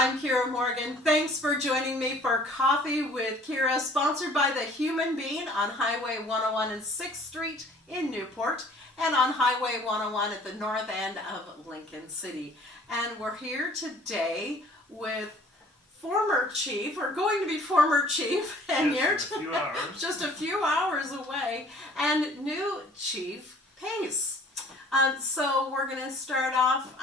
I'm Kiera Morgan. Thanks for joining me for Coffee with Kiera, sponsored by The Human Being on Highway 101 and 6th Street in Newport, and on Highway 101 at the north end of Lincoln City. And we're here today with former chief, or going to be former chief, Enyeart, just a few hours away, and new chief, Pace. So we're going to start off,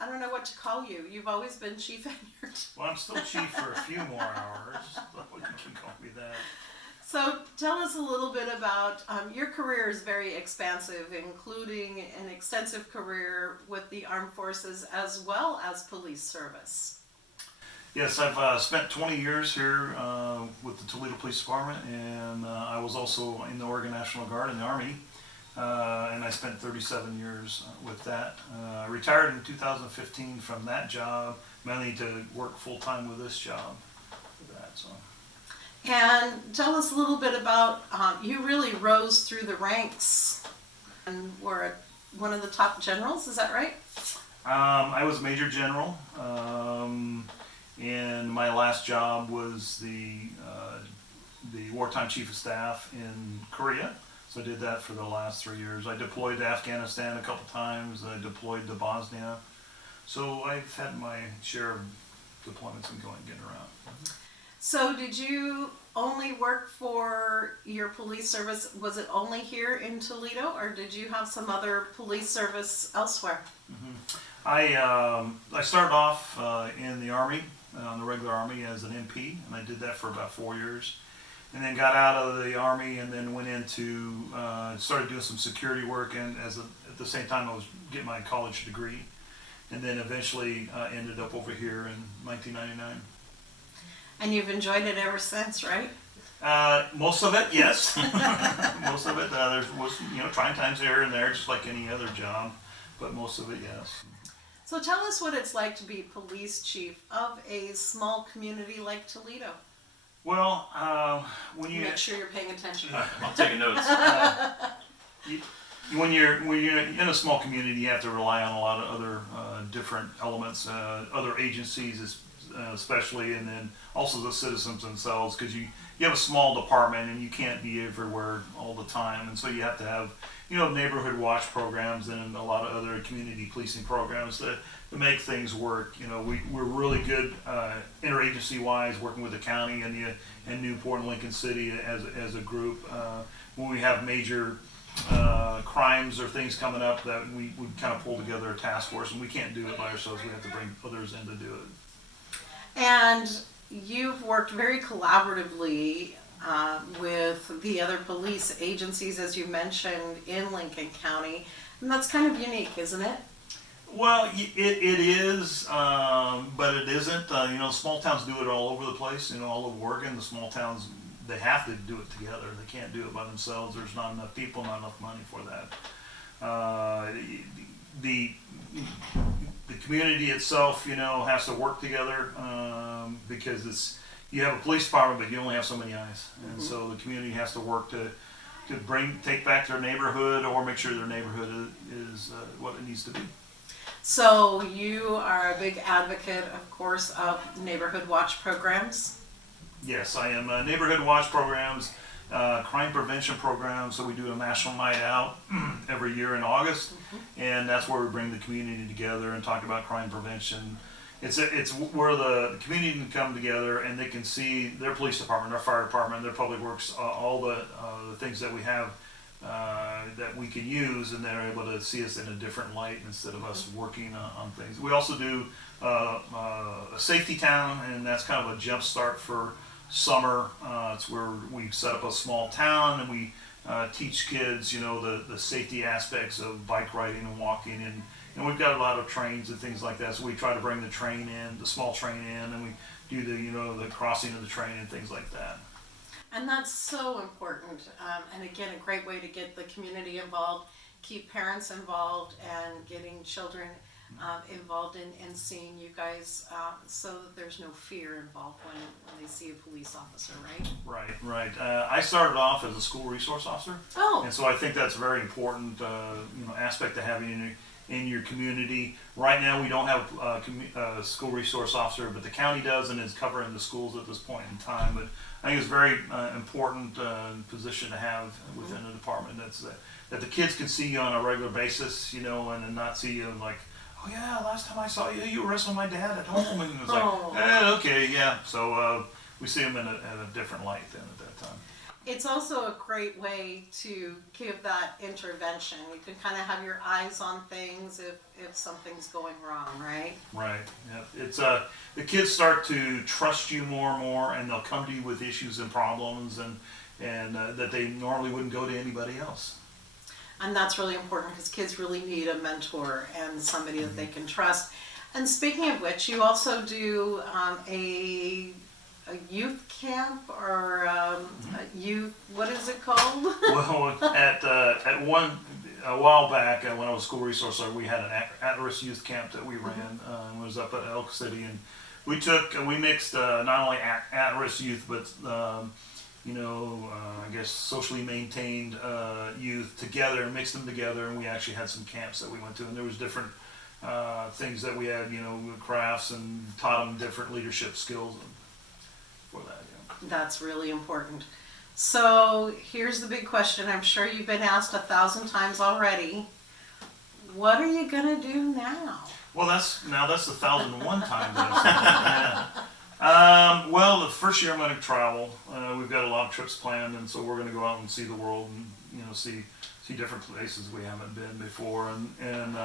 I don't know what to call you. You've always been Chief Enyeart. Well, I'm still chief for a few more hours, so you can call me that. So tell us a little bit about, your career is very expansive, including an extensive career with the armed forces as well as police service. Yes, I've spent 20 years here with the Toledo Police Department, and I was also in the Oregon National Guard in the Army, and I spent 37 years with that. I retired in 2015 from that job, mainly to work full-time with this job for that. So. And tell us a little bit about, you really rose through the ranks and were one of the top generals, is that right? I was Major General, and my last job was the wartime chief of staff in Korea. So I did that for the last 3 years. I deployed to Afghanistan a couple times. I deployed to Bosnia. So I've had my share of deployments and getting around. So did you only work for your police service? Was it only here in Toledo, or did you have some other police service elsewhere? Mm-hmm. I started off in the Army, the regular Army, as an MP, and I did that for about 4 years. And then got out of the Army and then went into, started doing some security work, and at the same time I was getting my college degree. And then eventually ended up over here in 1999. And you've enjoyed it ever since, right? Most of it, yes. Most of it. There was, trying times here and there, just like any other job, but most of it, yes. So tell us what it's like to be police chief of a small community like Toledo. Well, when you make sure you're paying attention. I'm taking notes. When you're in a small community, you have to rely on a lot of other different elements, other agencies, especially, and then also the citizens themselves, because you have a small department and you can't be everywhere all the time, and so you have to have neighborhood watch programs and a lot of other community policing programs to make things work. We're really good interagency wise, working with the county and Newport and Lincoln City as a group. When we have major crimes or things coming up, that we kind of pull together a task force, and we can't do it by ourselves. We have to bring others in to do it. And you've worked very collaboratively with the other police agencies, as you mentioned, in Lincoln County, and that's kind of unique, isn't it? Well, it is, but it isn't. Small towns do it all over the place. All over Oregon, the small towns, they have to do it together. They can't do it by themselves. There's not enough people, not enough money for that. The community itself, has to work together because you have a police department, but you only have so many eyes, and so the community has to work to take back their neighborhood, or make sure their neighborhood is what it needs to be. So you are a big advocate, of course, of neighborhood watch programs? Yes, I am. Neighborhood watch programs, crime prevention programs. So we do a national night out every year in August, and that's where we bring the community together and talk about crime prevention. It's where the community can come together and they can see their police department, their fire department, their public works, all the things that we have that we can use, and they're able to see us in a different light instead of us working on things. We also do a safety town, and that's kind of a jump start for summer. It's where we set up a small town and we teach kids, the safety aspects of bike riding and walking, and we've got a lot of trains and things like that. So we try to bring the train in, the small train in, and we do the crossing of the train and things like that. And that's so important. And again, a great way to get the community involved, keep parents involved, and getting children involved in seeing you guys, so that there's no fear involved when they see a police officer, right? Right. I started off as a school resource officer. Oh. And so I think that's a very important aspect of having in your community. Right now, we don't have a school resource officer, but the county does and is covering the schools at this point in time. But I think it's a very important position to have within the department. That the kids can see you on a regular basis, and not see you like, oh yeah, last time I saw you, you were wrestling my dad at home, and it was like, okay, yeah. So we see them in a different light then at that time. It's also a great way to give that intervention. You can kind of have your eyes on things if something's going wrong, right? Right. Yeah. It's the kids start to trust you more and more, and they'll come to you with issues and problems, and that they normally wouldn't go to anybody else. And that's really important because kids really need a mentor and somebody that they can trust. And speaking of which, you also do a youth camp or a what is it called? Well, a while back when I was school resource officer, we had an at-risk youth camp that we ran. It was up at Elk City, and we mixed not only at-risk youth, but I guess socially maintained youth together, and mixed them together, and we actually had some camps that we went to, and there was different things that we had, crafts, and taught them different leadership skills for that. That's really important. So here's the big question. I'm sure you've been asked 1,000 times already. What are you gonna do now? Well, that's the 1,001 times I've said that. Yeah. Well, the first year I'm going to travel. We've got a lot of trips planned, and so we're going to go out and see the world, and see different places we haven't been before. And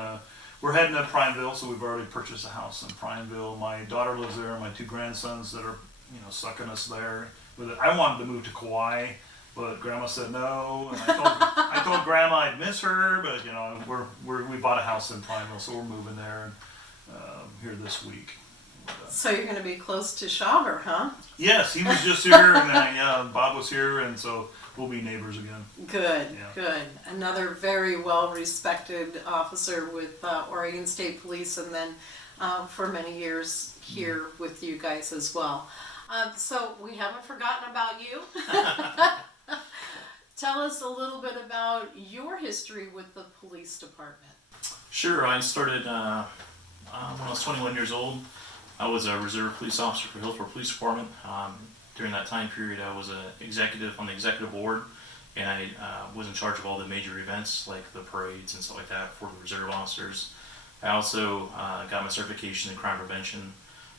we're heading to Prineville, so we've already purchased a house in Prineville. My daughter lives there, and my 2 grandsons that are sucking us there with it. I wanted to move to Kauai, but Grandma said no, and I told Grandma I'd miss her, but we bought a house in Prineville, so we're moving there here this week. So you're going to be close to Shaver, huh? Yes, he was just here, and Bob was here, and so we'll be neighbors again. Good, good. Another very well-respected officer with Oregon State Police, and then for many years here with you guys as well. So we haven't forgotten about you. Tell us a little bit about your history with the police department. Sure, I started when I was 21 years old. I was a reserve police officer for Hillsborough Police Department. During that time period, I was an executive on the executive board, and I was in charge of all the major events like the parades and stuff like that for the reserve officers. I also got my certification in crime prevention,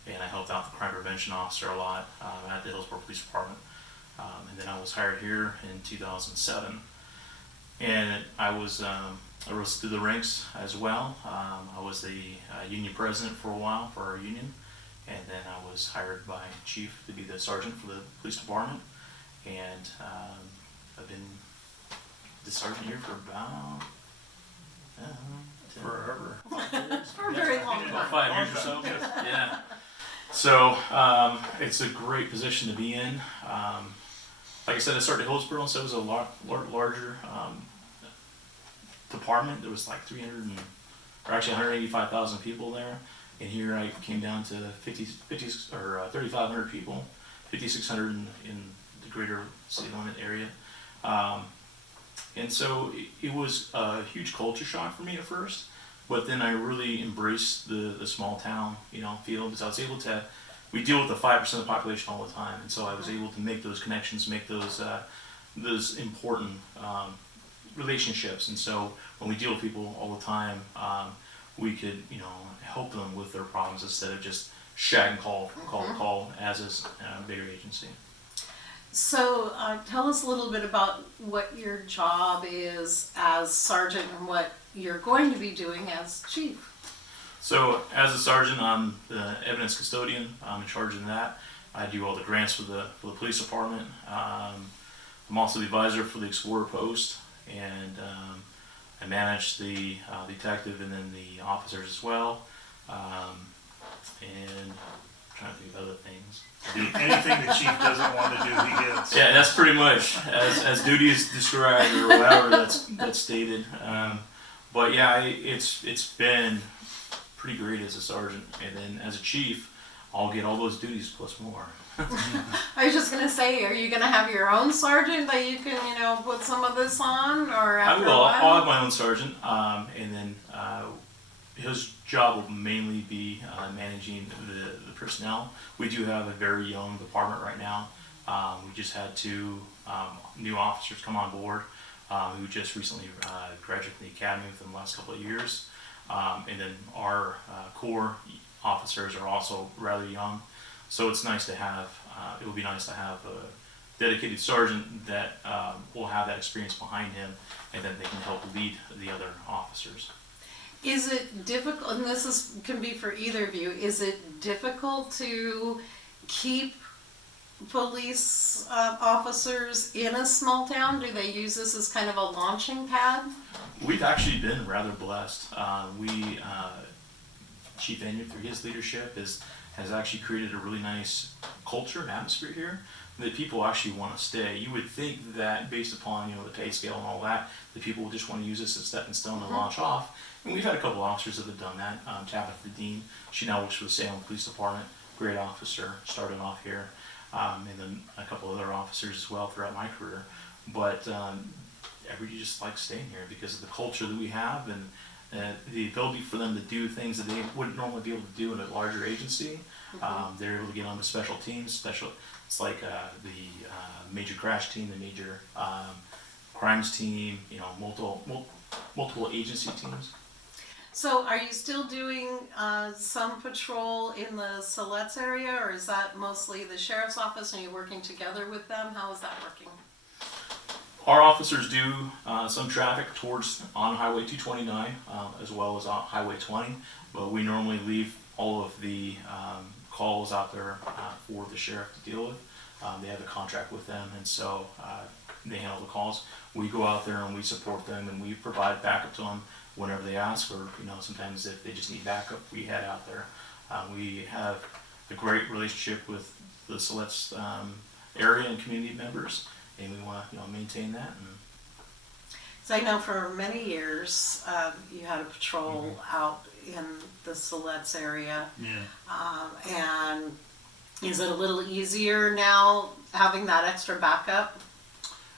and I helped out the crime prevention officer a lot at the Hillsborough Police Department. And then I was hired here in 2007, and I rose through the ranks as well. I was the union president for a while for our union, and then I was hired by chief to be the sergeant for the police department, and I've been the sergeant here for about Forever. For a very long about time. 5 years or so. Yeah. So it's a great position to be in. Like I said, I started at Hillsborough, so it was a lot larger department. There was like 185,000 people there, and here I came down to 3,500 people, 5,600 in the greater city limit area. And so it was a huge culture shock for me at first, but then I really embraced the small town, feel, because I was able to. We deal with the 5% of the population all the time, and so I was able to make those connections, make those important relationships. And so when we deal with people all the time, we could help them with their problems instead of just shag and call as is a bigger agency. So tell us a little bit about what your job is as sergeant and what you're going to be doing as chief. So as a sergeant, I'm the evidence custodian. I'm in charge of that. I do all the grants for the police department. I'm also the advisor for the Explorer Post, and I manage the detective and then the officers as well. And I'm trying to think of other things. Anything the chief doesn't want to do, he gets. Yeah, that's pretty much as duty is described or whatever that's stated. But yeah, it's been pretty great as a sergeant, and then as a chief, I'll get all those duties plus more. I was just gonna say, are you gonna have your own sergeant that you can, put some of this on, or after I will. a while? I'll have my own sergeant, and then his job will mainly be managing the personnel. We do have a very young department right now. We just had 2 new officers come on board who just recently graduated from the academy within the last couple of years. And then our core officers are also rather young. So it's nice to have, it will be nice to have a dedicated sergeant that will have that experience behind him, and then they can help lead the other officers. Is it difficult, and can be for either of you, is it difficult to keep police officers in a small town? Do they use this as kind of a launching pad? We've actually been rather blessed. Chief Enyeart, through his leadership, has actually created a really nice culture and atmosphere here that people actually want to stay. You would think that based upon the pay scale and all that people would just want to use this as a stepping stone to launch off. And we've had a couple officers that have done that. Tabitha Dean, she now works for the Salem Police Department. Great officer, started off here. And then a couple other officers as well throughout my career. But everybody just likes staying here because of the culture that we have and the ability for them to do things that they wouldn't normally be able to do in a larger agency. They're able to get onto special teams. It's like the major crash team, the major crimes team, multiple agency teams. So are you still doing some patrol in the Siletz area, or is that mostly the sheriff's office and you're working together with them? How is that working? Our officers do some traffic on Highway 229 as well as on Highway 20, but we normally leave all of the calls out there for the sheriff to deal with. They have a contract with them, and so they handle the calls. We go out there and we support them, and we provide backup to them whenever they ask, or sometimes if they just need backup, we head out there. We have a great relationship with the Siletz area and community members, and we want to maintain that. So I know for many years you had a patrol out in the Siletz area. Yeah. And is it a little easier now having that extra backup?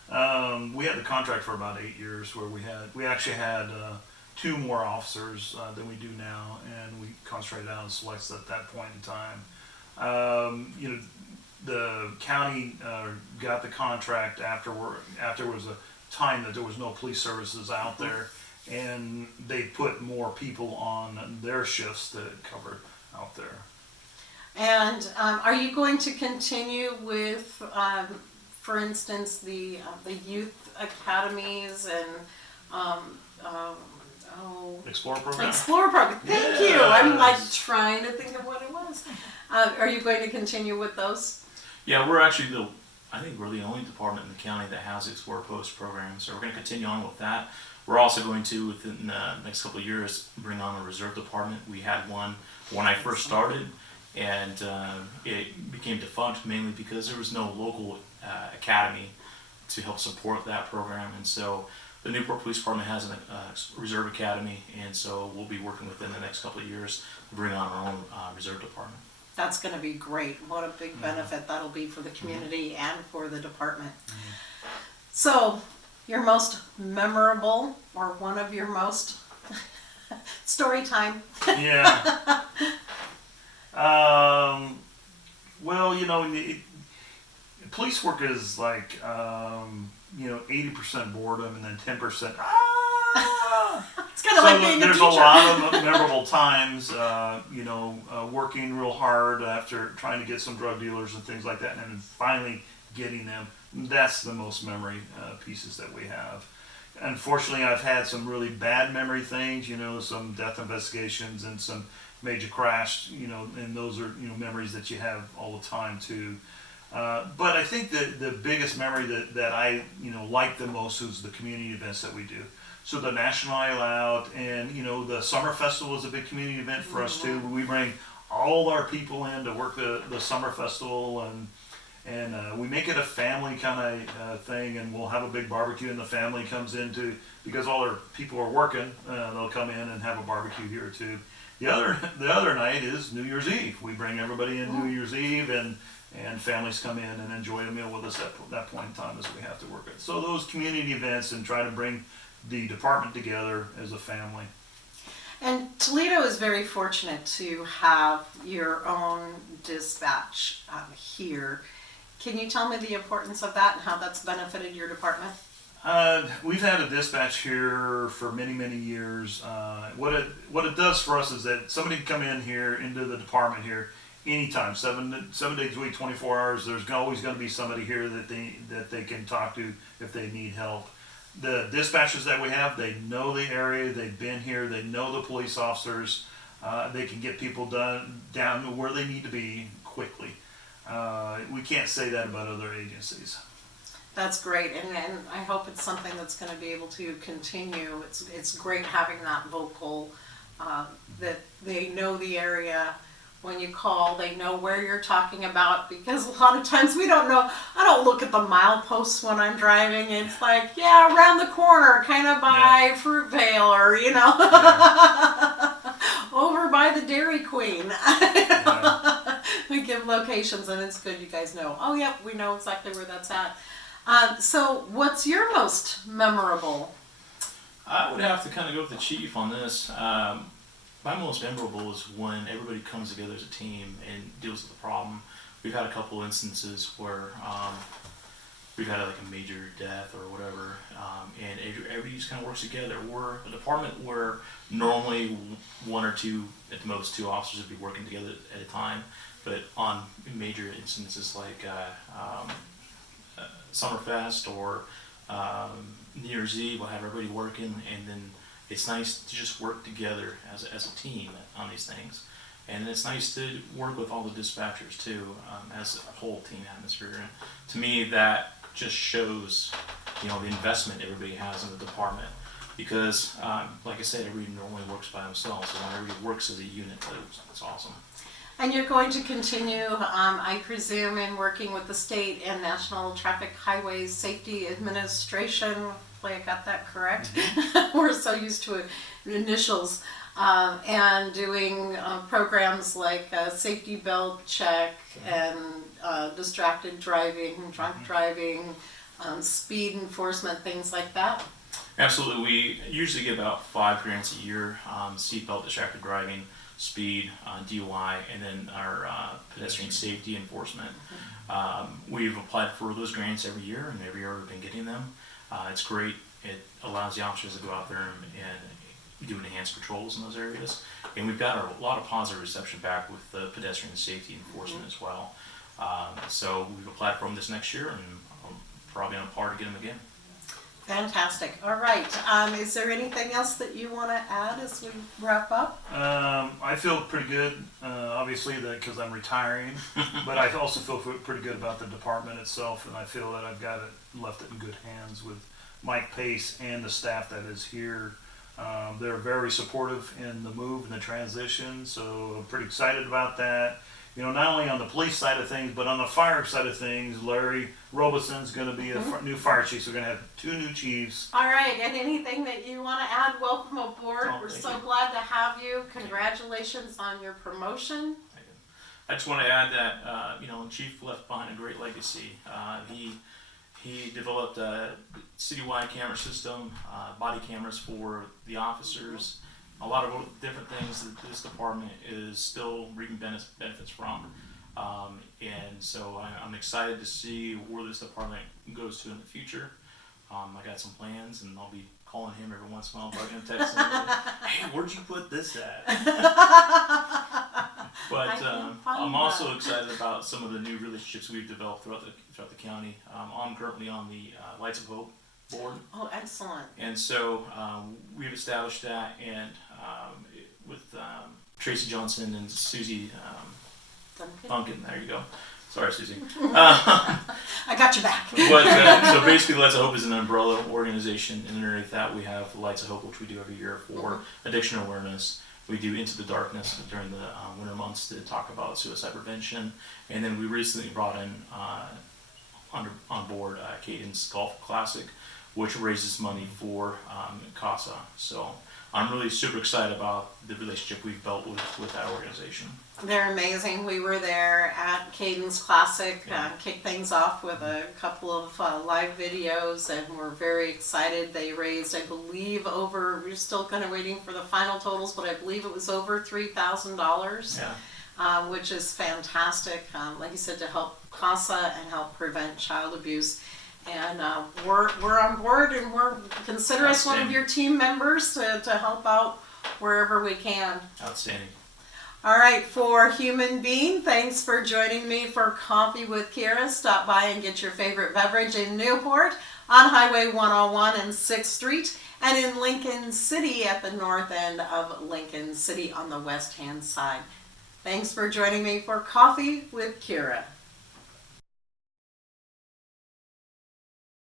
We had the contract for about 8 years where we actually had 2 more officers than we do now, and we concentrated on Siletz at that point in time. The county got the contract after there was a time that there was no police services out there, and they put more people on their shifts to cover out there. And are you going to continue with, for instance, the youth academies and Explorer program? Explorer program. Thank you. I'm like trying to think of what it was. Are you going to continue with those? Yeah, we're actually I think we're the only department in the county that has the Explorer Post program, so we're going to continue on with that. We're also going to, within the next couple of years, bring on a reserve department. We had one when I first started, and it became defunct mainly because there was no local academy to help support that program, and so the Newport Police Department has a reserve academy, and so we'll be working within the next couple of years to bring on our own reserve department. That's going to be great. What a big benefit that'll be for the community and for the department. So, your most memorable, or one of your most, story time. Yeah. Well, police work is like, 80% boredom and then 10%, It's kind of like being a there's teacher. a lot of memorable times, working real hard after trying to get some drug dealers and things like that, and then finally getting them. That's the most memory pieces that we have. Unfortunately, I've had some really bad memory things, some death investigations and some major crash, and those are, memories that you have all the time too. But I think that the biggest memory that I, like the most is the community events that we do. So the National Night Out and, the Summer Festival is a big community event for us too. We bring all our people in to work the Summer Festival, and we make it a family kind of thing, and we'll have a big barbecue, and the family comes in because all our people are working, they'll come in and have a barbecue here too. The other night is New Year's Eve. We bring everybody in New Year's Eve, and families come in and enjoy a meal with us at that point in time as we have to work it. So those community events and try to bring the department together as a family. And Toledo is very fortunate to have your own dispatch here. Can you tell me the importance of that and how that's benefited your department? We've had a dispatch here for many, many years. What it does for us is that somebody can come in here into the department here anytime, 7 days a week, 24 hours. There's always going to be somebody here that they can talk to if they need help. The dispatchers that we have, they know the area, they've been here, they know the police officers. They can get people down to where they need to be quickly. We can't say that about other agencies. That's great, and I hope it's something that's going to be able to continue. It's great having that vocal, that they know the area. When you call, they know where you're talking about, because a lot of times we don't know. I don't look at the mileposts when I'm driving. It's like, yeah, around the corner, kind of by Fruitvale, or over by the Dairy Queen. We give locations, and it's good you guys know. Oh, yep, we know exactly where that's at. So what's your most memorable? I would have to kind of go with the chief on this. My most memorable is when everybody comes together as a team and deals with the problem. We've had a couple instances where we've had like a major death or whatever, and everybody just kind of works together. We're a department where normally one or two, at the most two officers would be working together at a time, but on major instances like Summerfest or New Year's Eve, we'll have everybody working, and then it's nice to just work together as a team on these things. And it's nice to work with all the dispatchers too, as a whole team atmosphere. And to me, that just shows, the investment everybody has in the department. Because, like I said, everybody normally works by themselves. So when everybody works as a unit, it's awesome. And you're going to continue, I presume, in working with the state and National Traffic Highways Safety Administration. Hopefully I got that correct. Mm-hmm. We're so used to initials. And doing programs like safety belt check and distracted driving, drunk driving, speed enforcement, things like that. Absolutely. We usually get about 5 grants a year: seatbelt, distracted driving, speed, DUI, and then our pedestrian safety enforcement. We've applied for those grants every year, and every year we've been getting them. It's great. It allows the officers to go out there and do enhanced patrols in those areas. And we've got a lot of positive reception back with the pedestrian safety enforcement as well. So we've applied for them this next year, and I'm probably on par to get them again. Fantastic. All right. Is there anything else that you want to add as we wrap up? I feel pretty good, obviously, because I'm retiring, but I also feel pretty good about the department itself, and I feel that I've got it left it in good hands with Mike Pace and the staff that is here. They're very supportive in the move and the transition, so I'm pretty excited about that. Not only on the police side of things, but on the fire side of things, Larry Robeson's going to be a new fire chief. So we're going to have 2 new chiefs. All right, and anything that you want to add, welcome aboard. We're so glad to have you. Congratulations on your promotion. I just want to add that, Chief left behind a great legacy. He developed a citywide camera system, body cameras for the officers, a lot of different things that this department is still reaping benefits from. And so I'm excited to see where this department goes to in the future. I got some plans, and I'll be calling him every once in a while, bugging him, texting him, hey, where'd you put this at? But I'm also excited about some of the new relationships we've developed throughout the county. I'm currently on the Lights of Hope board. Oh, excellent. And so we've established that, and with Tracy Johnson and Susie Duncan. There you go. Sorry, Susie. I got your back. But so basically, Lights of Hope is an umbrella organization, and underneath that we have Lights of Hope, which we do every year for addiction awareness. We do Into the Darkness during the winter months to talk about suicide prevention, and then we recently brought in on board Caden's Golf Classic, which raises money for CASA. So I'm really super excied about the relationship we've built with that organization. They're amazing. We were there at Cadence Classic, kicked things off with a couple of live videos, and we're very excited. They raised, I believe, we're still kind of waiting for the final totals, but I believe it was over $3,000, which is fantastic. Like you said, to help CASA and help prevent child abuse. And we're on board, and consider us one of your team members to help out wherever we can. Outstanding. All right, for Human Being, thanks for joining me for Coffee with Kiera. Stop by and get your favorite beverage in Newport on Highway 101 and 6th Street, and in Lincoln City at the north end of Lincoln City on the west-hand side. Thanks for joining me for Coffee with Kiera.